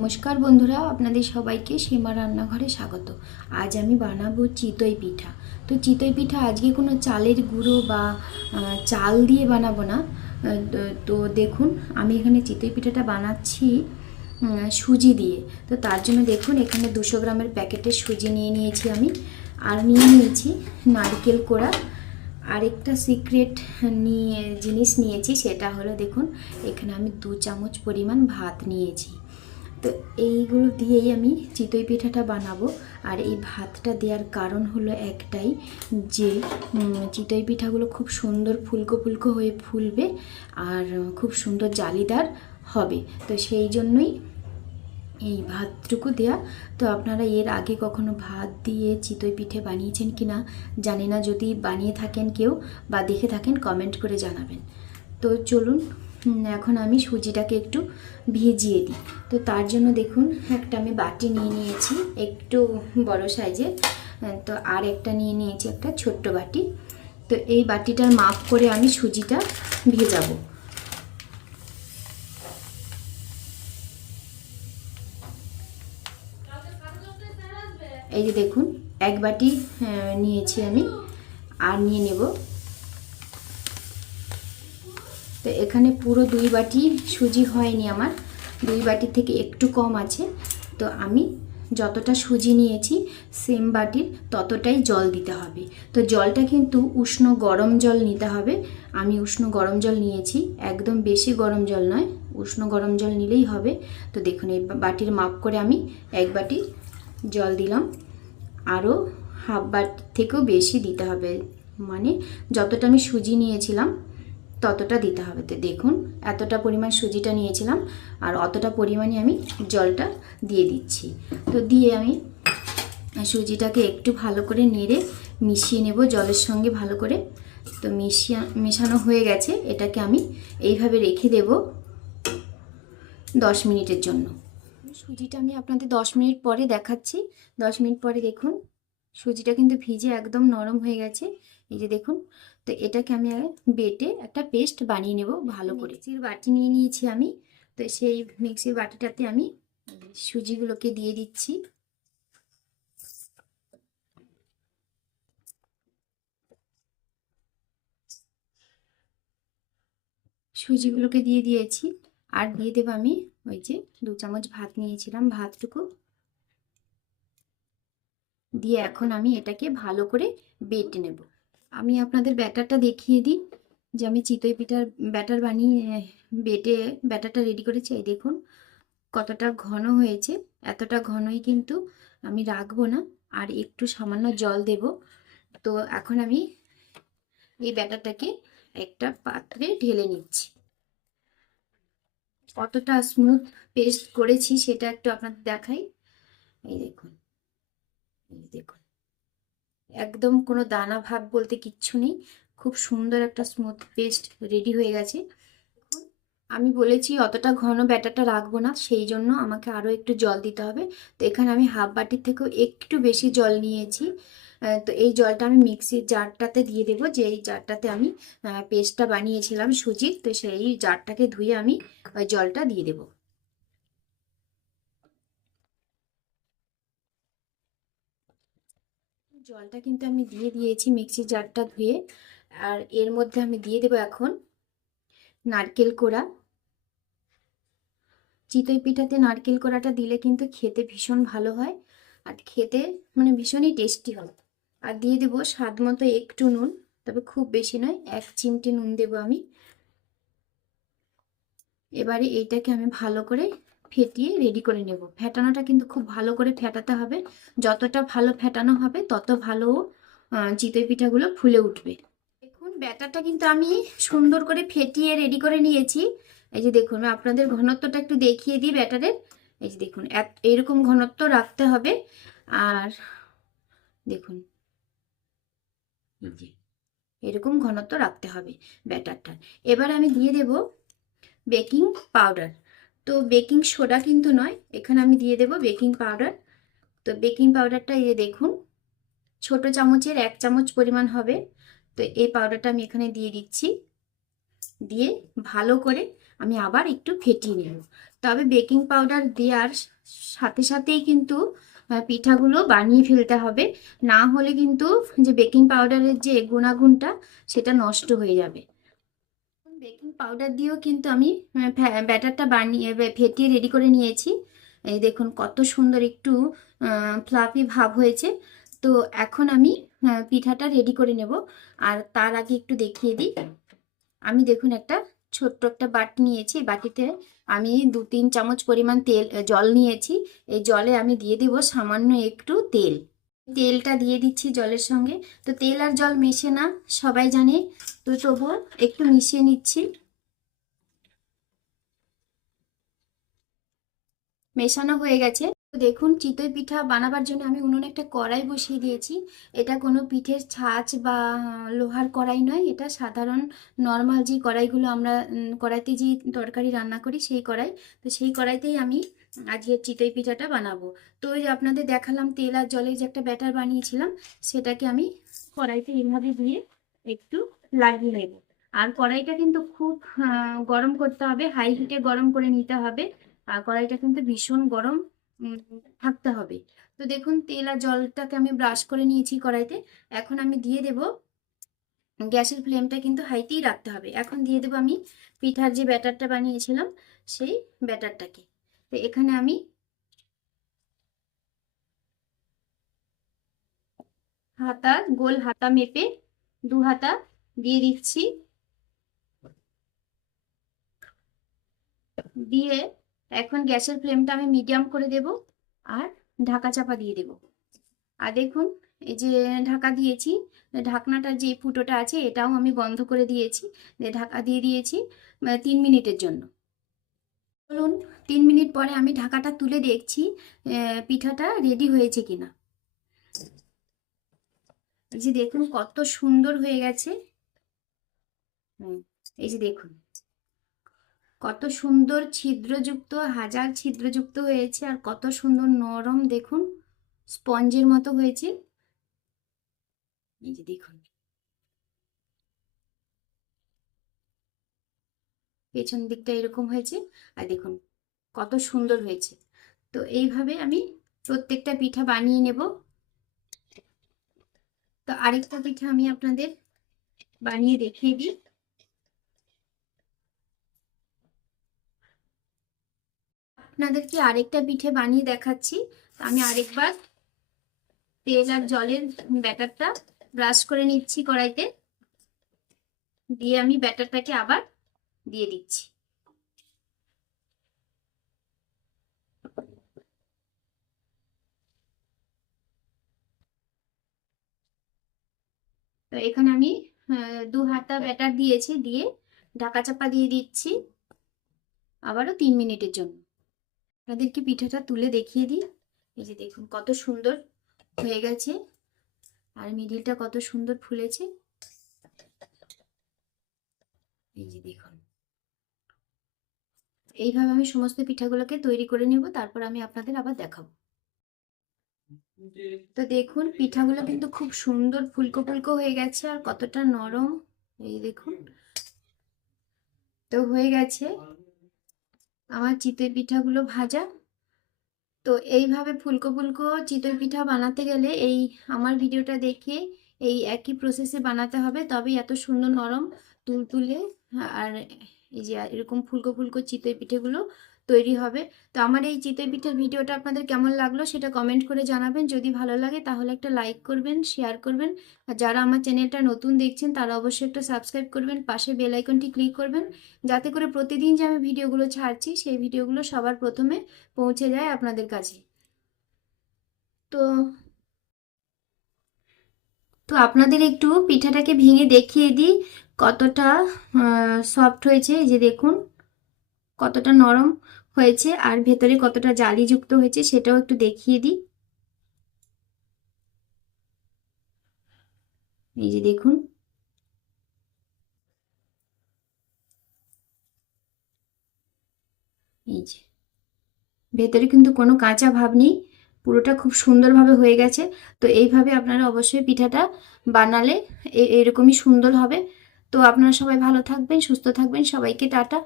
নমস্কার বন্ধুরা, আপনাদের সবাইকে সীমা রান্নাঘরে স্বাগত। আজ আমি বানাবো চিতই পিঠা। তো চিতই পিঠা আজকে কোনো চালের গুঁড়ো বা চাল দিয়ে বানাবো না। তো- দেখুন, আমি এখানে চিতই পিঠাটা বানাচ্ছি সুজি দিয়ে। তো তার জন্য দেখুন, এখানে দুশো গ্রামের প্যাকেটের সুজি নিয়ে নিয়েছি আমি। আর নিয়ে নিয়েছি নারকেল কোড়া। আরেকটা সিক্রেট নিয়ে, জিনিস নিয়েছি, সেটা হলো দেখুন, এখানে আমি দু চামচ পরিমাণ ভাত নিয়েছি। তো এইগুলো দিয়েই আমি চিতই পিঠাটা বানাবো। আর এই ভাতটা দেওয়ার কারণ হলো একটাই যে চিতই পিঠাগুলো খুব সুন্দর ফুলকো ফুলকো হয়ে ফুলবে আর খুব সুন্দর জালিদার হবে। তো সেই জন্যই এই ভাতটুকু দেয়া। তো আপনারা এর আগে কখনো ভাত দিয়ে চিতই পিঠে বানিয়েছেন কি না জানি না। যদি বানিয়ে থাকেন কেউ বা দেখে থাকেন কমেন্ট করে জানাবেন। তো চলুন এখন আমি সুজিটাকে একটু ভিজিয়ে দিই। তো তার জন্য দেখুন, একটা আমি বাটি নিয়ে নিয়েছি, একটু বড় সাইজের। তো আর একটা নিয়ে নিয়েছি একটা ছোট্ট বাটি। তো এই বাটিটার মাপ করে আমি সুজিটা ভেজাবো। এই যে দেখুন, এক বাটি নিয়েছি আমি। আর নিয়ে নেব তো এখানে পুরো দুই বাটি সুজি হয়নি আমার। দুই বাটির থেকে একটু কম আছে। তো আমি যতটা সুজি নিয়েছি সেম বাটির ততটাই জল দিতে হবে। তো জলটা কিন্তু উষ্ণ গরম জল নিতে হবে। আমি উষ্ণ গরম জল নিয়েছি, একদম বেশি গরম জল নয়, উষ্ণ গরম জল নিলেই হবে। তো দেখুন, এই বাটির মাপ করে আমি এক বাটি জল দিলাম। আরও হাফ বাটি থেকেও বেশি দিতে হবে। মানে যতটা আমি সুজি নিয়েছিলাম ততটা দিতে হবে। তো দেখুন, এতটা পরিমাণ সুজিটা নিয়েছিলাম আর অতটা পরিমাণে আমি জলটা দিয়ে দিচ্ছি। তো দিয়ে আমি সুজিটাকে একটু ভালো করে নেড়ে মিশিয়ে নেব জলের সঙ্গে ভালো করে। তো মিশিয়ে, মেশানো হয়ে গেছে, এটাকে আমি এইভাবে রেখে দেব দশ মিনিটের জন্য। সুজিটা আমি আপনাদের দশ মিনিট পরে দেখাচ্ছি। দশ মিনিট পরে দেখুন, সুজিটা কিন্তু ভিজে একদম নরম হয়ে গেছে। এই যে দেখুন তো এটাকে আমি বেটে একটা পেস্ট বানিয়ে নেব ভালো করে। মিক্সির বাটি। নিয়ে নিয়েছি আমি। তো সেই মিক্সির বাটিটাতে আমি সুজিগুলোকে দিয়ে দিচ্ছি। সুজিগুলোকে দিয়ে দিয়েছি। আর দিয়ে দেবো আমি ওই যে দু চামচ ভাত নিয়েছিলাম ভাতটুকু। দিয়ে এখন আমি এটাকে ভালো করে বেটে নেব। আমি আপনাদের ব্যাটারটা দেখিয়ে দিই। যে আমি চিতই পিঠার ব্যাটার বানিয়ে, বেটে ব্যাটারটা রেডি করেছি। এই দেখুন, কতটা ঘন হয়েছে। এতটা ঘনই কিন্তু আমি রাখব না। আর একটু সামান্য জল দেব। তো এখন আমি এই ব্যাটারটাকে একটা পাত্রে ঢেলে নিচ্ছি। কতটা স্মুথ পেস্ট করেছি সেটা একটু আপনাদের দেখাই। এই দেখুন এই দেখুন। একদম কোনো দানা ভাব বলতে কিচ্ছু নেই। খুব সুন্দর একটা স্মুথ পেস্ট রেডি হয়ে গেছে। আমি বলেছি অতটা ঘন ব্যাটারটা রাখব না, সেই জন্য আমাকে আরও একটু জল দিতে হবে। তো এখানে আমি হাফ বাটির থেকেও একটু বেশি জল নিয়েছি। তো এই জলটা আমি মিক্সির জারটাতে দিয়ে দেবো যে এই জারটাতে আমি পেস্টটা বানিয়েছিলাম সুজির, তো সেই জারটাকে ধুয়ে আমি ওই জলটা দিয়ে দেবো। জলটা কিন্তু আমি দিয়ে দিয়েছি মিক্সির জারটা ধুয়ে। আর এর মধ্যে আমি দিয়ে দেবো এখন নারকেল কোড়া। চিতই পিঠাতে নারকেল কোড়াটা দিলে কিন্তু খেতে ভীষণ ভালো হয় আর খেতে মানে ভীষণই টেস্টি হয়। আর দিয়ে দেবো স্বাদ মতো একটু নুন, তবে খুব বেশি নয়, এক চিমটে নুন দেবো আমি। এবারে এইটাকে আমি ভালো করে ফেটিয়ে রেডি করে নেব। ফেটানোটা কিন্তু খুব ভালো করে ফেটাতে হবে। যতটা ভালো ফেটানো হবে তত ভালো চিতই পিঠাগুলো ফুলে উঠবে। দেখুন ব্যাটারটা কিন্তু আমি সুন্দর করে ফেটিয়ে রেডি করে নিয়েছি। এই যে দেখুন আপনাদের ঘনত্বটা একটু দেখিয়ে দিই ব্যাটারের। এই যে দেখুন এরকম ঘনত্ব রাখতে হবে। আর দেখুন। এরকম ঘনত্ব রাখতে হবে ব্যাটারটা এবার আমি দিয়ে দেব বেকিং পাউডার। তো বেকিং সোডা কিন্তু নয়, এখানে আমি দিয়ে দেব বেকিং পাউডার। তো বেকিং পাউডারটা এই দেখুন, ছোট চামচের এক চামচ পরিমাণ হবে। তো এই পাউডারটা আমি এখানে দিয়ে দিচ্ছি। দিয়ে ভালো করে আমি আবার একটু ফেটিয়ে নেব। তবে বেকিং পাউডার দেওয়ার সাথে সাথেই কিন্তু পিঠাগুলো বানিয়ে ফেলতে হবে। না হলে কিন্তু যে বেকিং পাউডারের যে গুণাগুণটা, সেটা নষ্ট হয়ে যাবে। পাউডার দিয়েও কিন্তু আমি ব্যাটারটা বানিয়ে ফেটিয়ে রেডি করে নিয়েছি। এই দেখুন কত সুন্দর একটু ফ্লাফি ভাব হয়েছে। তো এখন আমি পিঠাটা রেডি করে নেব। আর তার আগে একটু দেখিয়ে দিই। আমি দেখুন একটা ছোট্ট একটা বাটি নিয়েছি। বাটিতে আমি দু, তিন চামচ পরিমাণ তেল জল নিয়েছি। এই জলে আমি দিয়ে দিব সামান্য একটু তেল। তেলটা দিয়ে দিচ্ছি জলের সঙ্গে। তো তেল আর জল মেশে না, সবাই জানে। তো তবুও একটু মিশিয়ে নিচ্ছি। মেশানো হয়ে গেছে। দেখুন, চিতই পিঠা বানাবার জন্য আমি উনুনে একটা কড়াই বসিয়ে দিয়েছি। এটা কোনো পিঠের ছাঁচ বা লোহার কড়াই নয়, এটা সাধারণ, নর্মাল যে কড়াইগুলো আমরা কড়াইতে যে তরকারি রান্না করি সেই কড়াই। তো সেই কড়াইতেই আমি আজকে চিতই পিঠাটা বানাবো। তো ওই আপনাদের দেখালাম, তেল আর জলের যে একটা ব্যাটার বানিয়েছিলাম, সেটাকে আমি কড়াইতে এইভাবে দিয়ে একটু লাগিয়ে নেব। আর কড়াইটা কিন্তু খুব গরম করতে হবে, হাই হিটে গরম করে নিতে হবে। কড়াইটা কিন্তু ভীষণ গরম থাকতে হবে। তো দেখুন, তেল আর জলটাকে আমি ব্রাশ করে নিয়েছি কড়াইতে। এখন আমি দিয়ে দেব, গ্যাসের ফ্লেমটা কিন্তু হাইতেই রাখতে হবে। এখন দিয়ে দেব আমি পিঠার যে ব্যাটারটা বানিয়েছিলাম, সেই ব্যাটারটাকে। তো এখানে আমি হাতা, গোল হাতা মেপে দু হাতা দিয়ে দিচ্ছি। দিয়ে এখন গ্যাসের ফ্লেমটা আমি মিডিয়াম করে দেব আর ঢাকা চাপা দিয়ে দেব। আর দেখুন, এই যে ঢাকা দিয়েছি ঢাকনাটার যে ফুটোটা আছে এটাও আমি বন্ধ করে দিয়েছি, দিয়ে ঢাকা দিয়ে দিয়েছি তিন মিনিটের জন্য। বলুন তিন মিনিট পরে আমি ঢাকাটা তুলে দেখছি পিঠাটা রেডি হয়েছে কিনা। যে দেখুন কত সুন্দর হয়ে গেছে। এই যে দেখুন। কত সুন্দর ছিদ্রযুক্ত, হাজার ছিদ্রযুক্ত হয়েছে আর কত সুন্দর নরম দেখুন, স্পঞ্জের মতো হয়েছে। এই যে দেখুন। পেছন দিকটা এরকম হয়েছে আর দেখুন কত সুন্দর হয়েছে। তো এইভাবে আমি প্রত্যেকটা পিঠা বানিয়ে নেব। তো আরেকটা পিঠা আমি আপনাদের বানিয়ে দেখিয়ে দিই। আপনাদেরকে আরেকটা পিঠে বানিয়ে দেখাচ্ছি। আমি আরেকবার তেল আর জলের ব্যাটারটা ব্রাশ করে নিচ্ছি কড়াইতে। দিয়ে আমি ব্যাটারটাকে আবার দিয়ে দিচ্ছি। তো এখানে আমি দু হাতা ব্যাটার দিয়েছি, দিয়ে ঢাকা চাপা দিয়ে দিচ্ছি। আবারও তিন মিনিটের জন্য। আপনাদেরকে পিঠাটা তুলে দেখিয়ে দিই। এই যে দেখুন কত সুন্দর হয়ে গেছে আর মিডিলটা কত সুন্দর ফুলেছে। এই যে দেখুন। এইভাবে আমি সমস্ত পিঠাগুলোকে তৈরি করে নেব, তারপর আমি আপনাদের আবার দেখাবো। তো দেখুন, পিঠাগুলো কিন্তু খুব সুন্দর ফুলকো ফুলকো হয়ে গেছে আর কতটা নরম। এই দেখুন। তো হয়ে গেছে। আমার চিতই পিঠাগুলো ভাজা। তো এইভাবে ফুলকো ফুলকো চিতই পিঠা বানাতে গেলে এই আমার ভিডিওটা দেখে এই একই প্রসেসে বানাতে হবে। তবে এত সুন্দর নরম, তুলতুলে আর এই যে এরকম ফুলকো ফুলকো চিতই পিঠেগুলো তৈরি হবে। তো আমার এই চিতই পিঠের ভিডিওটা আপনাদের কেমন লাগল সেটা কমেন্ট করে জানাবেন। যদি ভালো লাগে তাহলে একটা লাইক করবেন শেয়ার করবেন। আর যারা আমার চ্যানেলটা নতুন দেখছেন তারা অবশ্যই একটা সাবস্ক্রাইব করবেন, পাশে বেল আইকনটি ক্লিক করবেন। যাতে করে প্রতিদিন যে আমি ভিডিওগুলো ছাড়ছি সেই ভিডিওগুলো সবার প্রথমে পৌঁছে যায় আপনাদের কাছে। তো তো আপনাদের একটু পিঠাটাকে ভেঙে দেখিয়ে দিই কতটা সফট হয়েছে। যে দেখুন, কতটা নরম। হয়েছে আর ভেতরে কতটা জালিযুক্ত হয়েছে সেটাও একটু দেখিয়ে দিই। এই যে দেখুন। এই যে। ভেতরে কিন্তু কোনো কাঁচা ভাব নেই, পুরোটা খুব সুন্দরভাবে হয়ে গেছে। তো এইভাবে আপনারা অবশ্যই পিঠাটা বানালে এরকমই সুন্দর হবে। তো আপনারা সবাই ভালো থাকবেন, সুস্থ থাকবেন। সবাইকে টাটা।